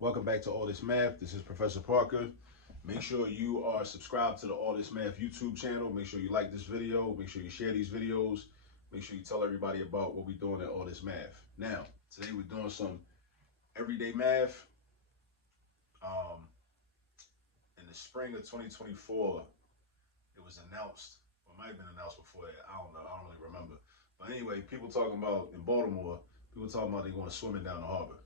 Welcome back to All This Math. This is Professor Parker. Make sure you are subscribed to the All This Math YouTube channel. Make sure you like this video. Make sure you share these videos. Make sure you tell everybody about what we're doing at All This Math. Now, today we're doing some everyday math. In the spring of 2024, it was announced, or it might have been announced before that. I don't know. I don't really remember. But anyway, people talking about in Baltimore, people talking about they're going swimming down the harbor.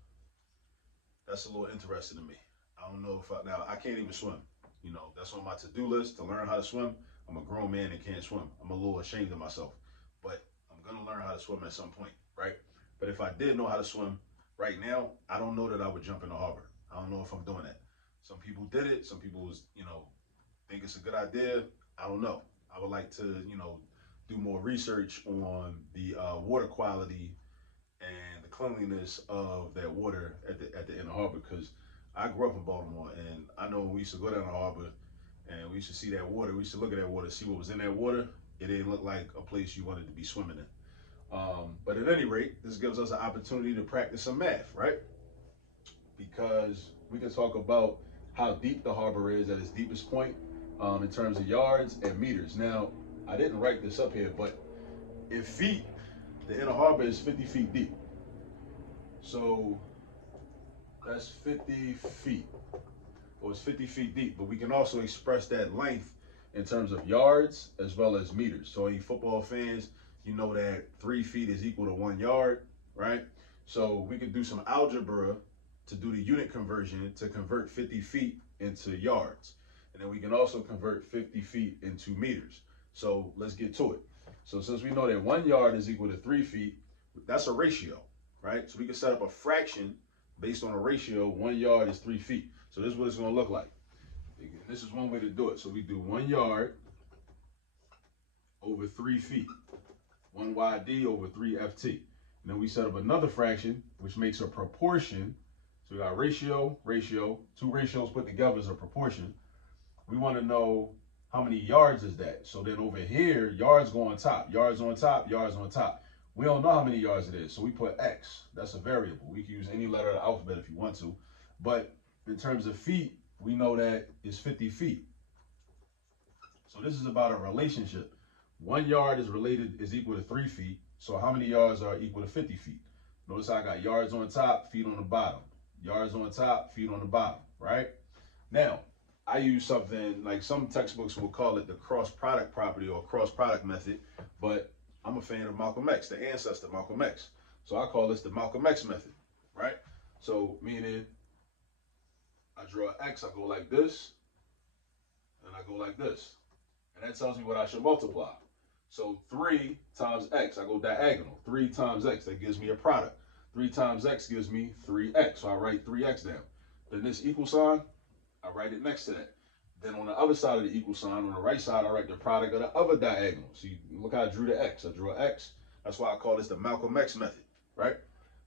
That's a little interesting to me. I don't know if now I can't even swim. You know, that's on my to-do list to learn how to swim. I'm a grown man and can't swim. I'm a little ashamed of myself, but I'm gonna learn how to swim at some point, right? But if I did know how to swim right now, I don't know that I would jump in the harbor. I don't know if I'm doing that. Some people did it. Some people was, think it's a good idea. I don't know. I would like to, do more research on the water quality and the cleanliness of that water at the inner harbor, because I grew up in Baltimore and I know when we used to go down the harbor and we used to see that water, we used to look at that water, see what was in that water. It didn't look like a place you wanted to be swimming in. But at any rate, this gives us an opportunity to practice some math, right? Because we can talk about how deep the harbor is at its deepest point in terms of yards and meters. Now, I didn't write this up here, but in feet, the inner harbor is 50 feet deep. So that's 50 feet, or it's 50 feet deep, but we can also express that length in terms of yards as well as meters. So any football fans, you know that 3 feet is equal to 1 yard, right? So we could do some algebra to do the unit conversion to convert 50 feet into yards. And then we can also convert 50 feet into meters. So let's get to it. So since we know that 1 yard is equal to 3 feet, that's a ratio, right? So we can set up a fraction based on a ratio. 1 yard is 3 feet. So this is what it's going to look like. This is one way to do it. So we do 1 yard over 3 feet, 1 YD over 3 FT. And then we set up another fraction, which makes a proportion. So we got ratio, ratio, two ratios put together is a proportion. We want to know how many yards is that. So then over here, yards go on top, yards on top, yards on top. We don't know how many yards it is, so we put X. That's a variable. We can use any letter of the alphabet if you want to. But in terms of feet, we know that it's 50 feet. So this is about a relationship. 1 yard is equal to 3 feet. So how many yards are equal to 50 feet? Notice I got yards on top, feet on the bottom. Yards on top, feet on the bottom, right? Now, I use something like some textbooks will call it the cross product property or cross product method, but I'm a fan of Malcolm X, the ancestor Malcolm X. So I call this the Malcolm X method, right? So meaning I draw X, I go like this, and I go like this. And that tells me what I should multiply. So 3 times X, I go diagonal. 3 times X, that gives me a product. 3 times X gives me 3X. So I write 3X down. Then this equal sign, I write it next to that. Then on the other side of the equal sign, on the right side, I write the product of the other diagonal. So look how I drew the X. I drew an X. That's why I call this the Malcolm X method, right?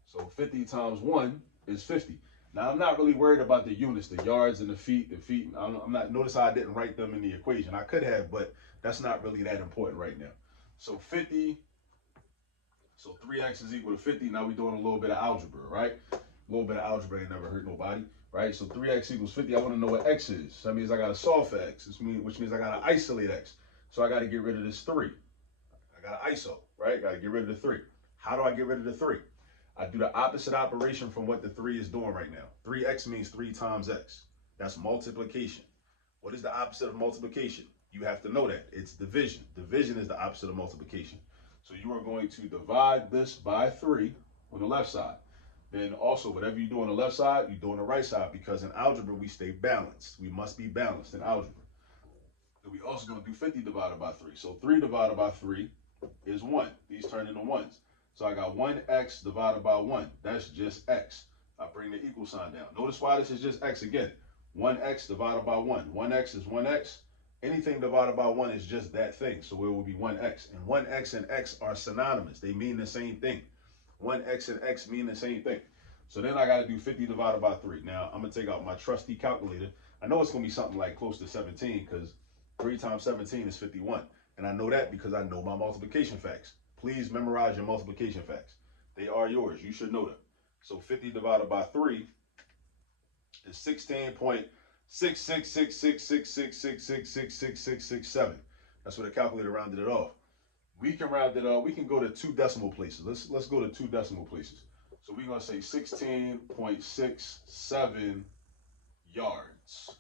So 50 times 1 is 50. Now, I'm not really worried about the units, the yards and the feet. I'm not, notice how I didn't write them in the equation. I could have, but that's not really that important right now. So 50, so 3X is equal to 50. Now we're doing a little bit of algebra, right? A little bit of algebra ain't never hurt nobody, right? So 3X equals 50. I want to know what X is. So that means I got to solve for X, which means I got to isolate X. So I got to get rid of this 3. I got to iso, right? Got to get rid of the 3. How do I get rid of the 3? I do the opposite operation from what the 3 is doing right now. 3X means 3 times X. That's multiplication. What is the opposite of multiplication? You have to know that. It's division. Division is the opposite of multiplication. So you are going to divide this by 3 on the left side. Then also, whatever you do on the left side, you do on the right side, because in algebra, we stay balanced. We must be balanced in algebra. Then we also going to do 50 divided by 3. So 3 divided by 3 is 1. These turn into 1s. So I got 1x divided by 1. That's just x. I bring the equal sign down. Notice why this is just x again. 1x divided by 1. 1x is 1x. Anything divided by 1 is just that thing. So it will be 1x. And 1x and x are synonymous. They mean the same thing. 1x and x mean the same thing. So then I got to do 50 divided by 3. Now I'm going to take out my trusty calculator. I know it's going to be something like close to 17, because 3 times 17 is 51. And I know that because I know my multiplication facts. Please memorize your multiplication facts. They are yours. You should know them. So 50 divided by 3 is 16.666666666667. That's what the calculator rounded it off. We can round it up. We can go to two decimal places. Let's go to two decimal places. So we're gonna say 16.67 yards.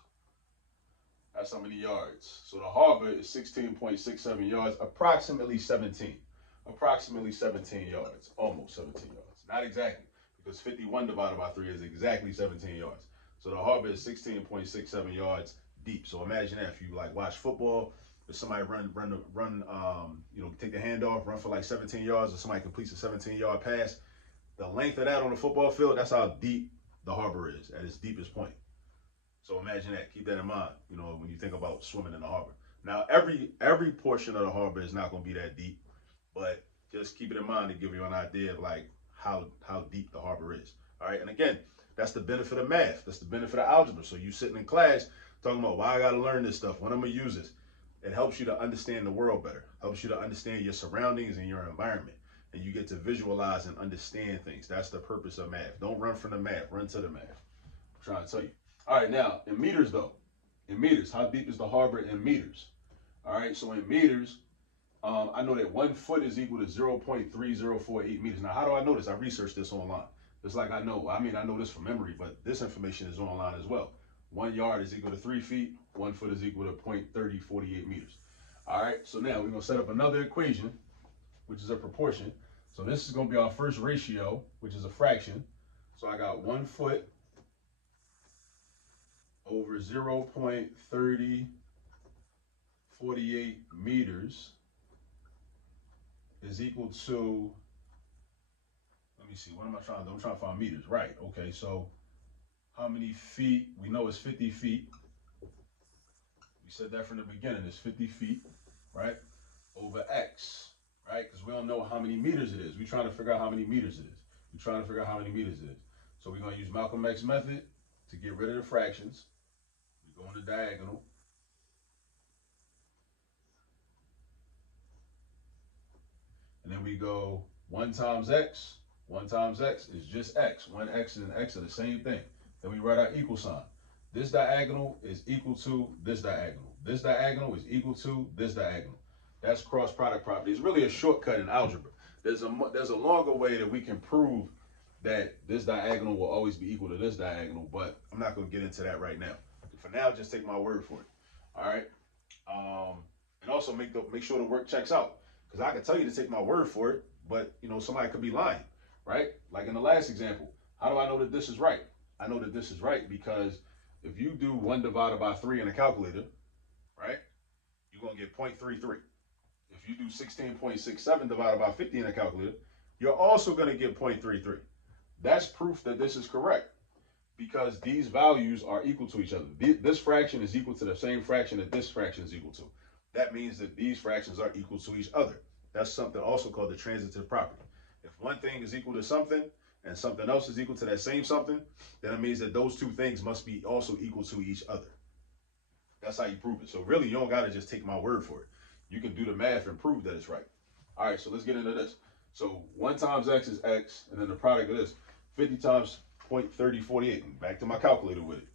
That's how many yards. So the harbor is 16.67 yards, approximately 17. Approximately 17 yards. Almost 17 yards. Not exactly, because 51 divided by 3 is exactly 17 yards. So the harbor is 16.67 yards deep. So imagine that if you like watch football, if somebody run, take the handoff, run for like 17 yards, or somebody completes a 17-yard pass, the length of that on the football field, that's how deep the harbor is at its deepest point. So imagine that. Keep that in mind, when you think about swimming in the harbor. Now, every portion of the harbor is not going to be that deep, but just keep it in mind to give you an idea of like how deep the harbor is. All right, and again, that's the benefit of math. That's the benefit of algebra. So you sitting in class talking about why I got to learn this stuff, when I'm going to use this. It helps you to understand the world better. Helps you to understand your surroundings and your environment. And you get to visualize and understand things. That's the purpose of math. Don't run from the math. Run to the math. I'm trying to tell you. All right, now, in meters, though. In meters, how deep is the harbor in meters? All right, so in meters, I know that 1 foot is equal to 0.3048 meters. Now, how do I know this? I researched this online. It's like I know this from memory, but this information is online as well. 1 yard is equal to 3 feet. 1 foot is equal to 0.3048 meters. All right, so now we're going to set up another equation, which is a proportion. So this is going to be our first ratio, which is a fraction. So I got 1 foot over 0.3048 meters is equal to, let me see, what am I trying to do? I'm trying to find meters, right? Okay, so how many feet? We know it's 50 feet. We said that from the beginning, it's 50 feet, right? Over X, right? Because we don't know how many meters it is. We're trying to figure out how many meters it is. We're trying to figure out how many meters it is. So we're going to use Malcolm X method to get rid of the fractions. We go on the diagonal. And then we go 1 times X. 1 times X is just X. 1X and X are the same thing. Then we write our equal sign. This diagonal is equal to this diagonal. This diagonal is equal to this diagonal. That's cross product property. It's really a shortcut in algebra. There's a longer way that we can prove that this diagonal will always be equal to this diagonal, but I'm not going to get into that right now. For now, just take my word for it. All right. And also make sure the work checks out, because I can tell you to take my word for it, but somebody could be lying, right? Like in the last example, how do I know that this is right? I know that this is right because if you do 1 divided by 3 in a calculator, right, you're going to get 0.33. If you do 16.67 divided by 50 in a calculator, you're also going to get 0.33. That's proof that this is correct because these values are equal to each other. This fraction is equal to the same fraction that this fraction is equal to. That means that these fractions are equal to each other. That's something also called the transitive property. If one thing is equal to something and something else is equal to that same something, then it means that those two things must be also equal to each other. That's how you prove it. So really, you don't got to just take my word for it. You can do the math and prove that it's right. All right, so let's get into this. So 1 times X is X, and then the product of this, 50 times 0.3048. Back to my calculator with it.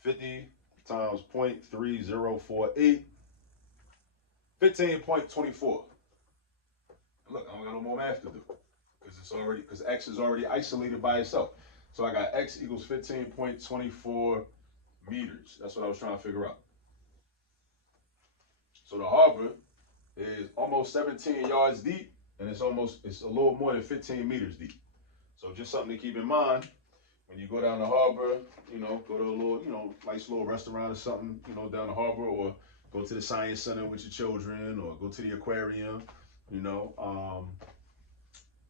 50 times 0.3048, 15.24. Look, I don't got no more math to do because X is already isolated by itself. So I got X equals 15.24 meters. That's what I was trying to figure out. So the harbor is almost 17 yards deep, and it's a little more than 15 meters deep. So just something to keep in mind when you go down the harbor, go to a little, nice little restaurant or something, down the harbor, or go to the science center with your children, or go to the aquarium,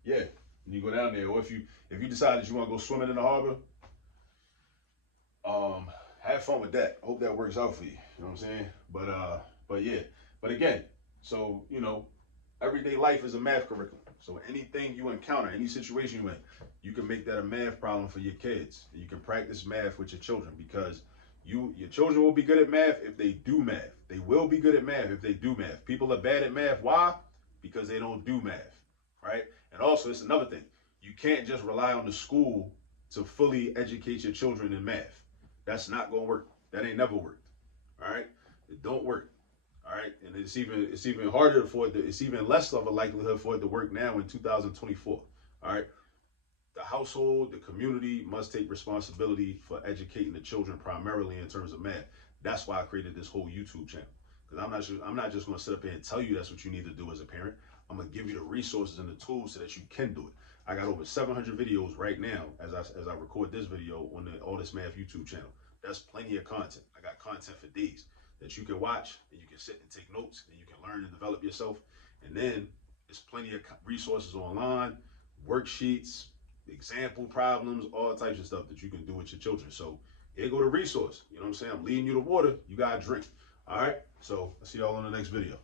yeah, when you go down there, or if you decide that you want to go swimming in the harbor, have fun with that. Hope that works out for you. You know what I'm saying? But yeah. But again, so everyday life is a math curriculum. So anything you encounter, any situation you're in, you can make that a math problem for your kids. And you can practice math with your children because your children will be good at math if they do math. They will be good at math if they do math. People are bad at math. Why? Because they don't do math, right? And also, it's another thing. You can't just rely on the school to fully educate your children in math. That's not gonna work. That ain't never worked. All right, it don't work. All right, and it's even harder for it. It's even less of a likelihood for it to work now in 2024. All right, the household, the community must take responsibility for educating the children primarily in terms of math. That's why I created this whole YouTube channel. Because I'm not just going to sit up here and tell you that's what you need to do as a parent. I'm going to give you the resources and the tools so that you can do it. I got over 700 videos right now as I record this video on the All This Math YouTube channel. That's plenty of content. I got content for days that you can watch and you can sit and take notes and you can learn and develop yourself. And then there's plenty of resources online, worksheets, example problems, all types of stuff that you can do with your children. So here go the resource. You know what I'm saying? I'm leading you to water. You got to drink. All right. So I'll see y'all on the next video.